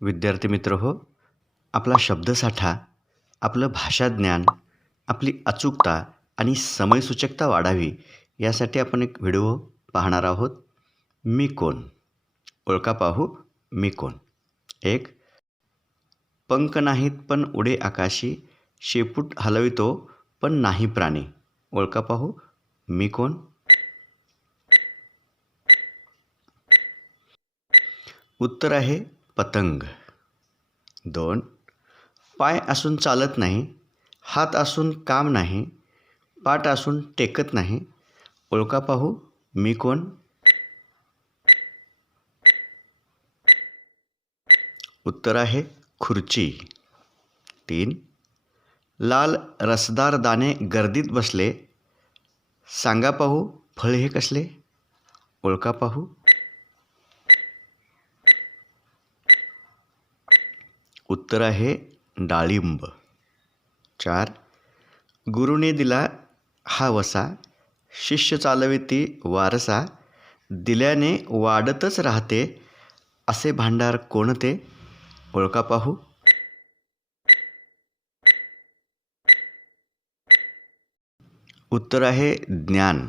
विद्यार्थी मित्र हो आपला शब्दसाठा आपलं भाषाज्ञान आपली अचूकता आणि समयसूचकता वाढावी यासाठी आपण एक व्हिडिओ पाहणार आहोत. मी कोण? ओळखा पाहू मी कोण? एक पंख नाहीत पण उडे आकाशी शेपूट हलवितो पण नाही प्राणी. ओळखा पाहू मी कोण? उत्तर आहे पतंग. दोन पाय असून चालत नाही हात असून काम नाही पाठ असून टेकत नाही. ओळखा पाहू मी कोण? उत्तर आहे खुर्ची. तीन लाल रसदार दाणे गर्दीत बसले. सांगा पाहू फळ हे कसले? ओळखा पाहू उत्तर आहे डाळिंब. चार गुरुने दिला हा वसा. शिष्य चालविती वारसा. दिल्याने वाढतच राहते. असे भांडार कोणते? ओळखा पाहू. उत्तर आहे ज्ञान.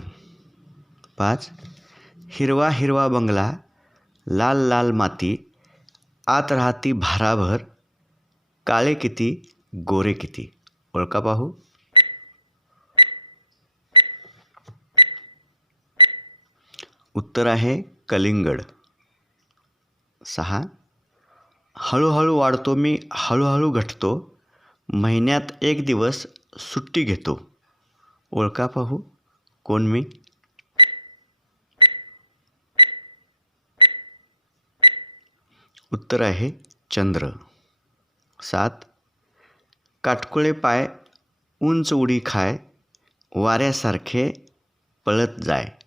पाच हिरवा हिरवा बंगला. लाल लाल माती. आत राहती भाराभर. काळे किती गोरे किती ओळखा पाहू उत्तर आहे कलिंगड। सहा। हळूहळू वाढतो मी, हळूहळू घटतो। महिन्यात एक दिवस सुट्टी घेतो। ओळखा पाहू कोण मी? उत्तर आहे चंद्र। सात काटकुळे पाय उंच उडी खाय वाऱ्यासारखे पळत जाय.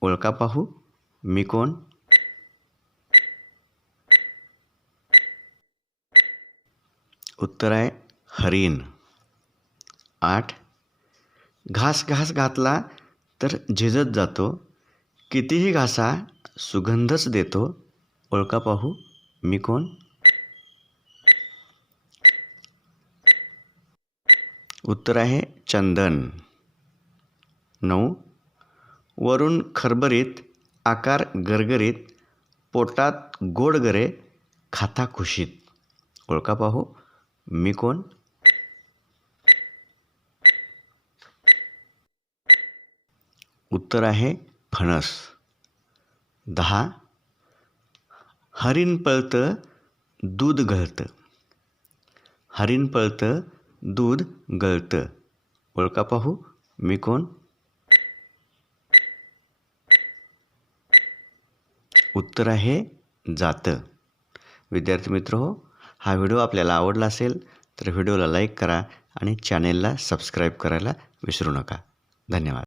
ओळखा पाहू मी कोण? उत्तर आहे हरिण. आठ घास घास घातला तर झिजत जातो. कितीही घासा सुगंधच देतो. ओळखा पाहू मी कोण? उत्तर आहे चंदन. नऊ. वरून खरबरीत आकार गरगरीत पोटात गोड गरे खाता खुशीत. ओळखा पाहू. मी कोण? उत्तर आहे फणस. दहा. हरिण पळतं दूध घळतं. हरिण पळतं दूध गळतं. ओळखा पाहू मी कोण? उत्तर आहे जातं. विद्यार्थी मित्र हो हा व्हिडिओ आपल्याला आवडला असेल तर व्हिडिओला लाईक करा आणि चॅनेलला सबस्क्राईब करायला विसरू नका. धन्यवाद.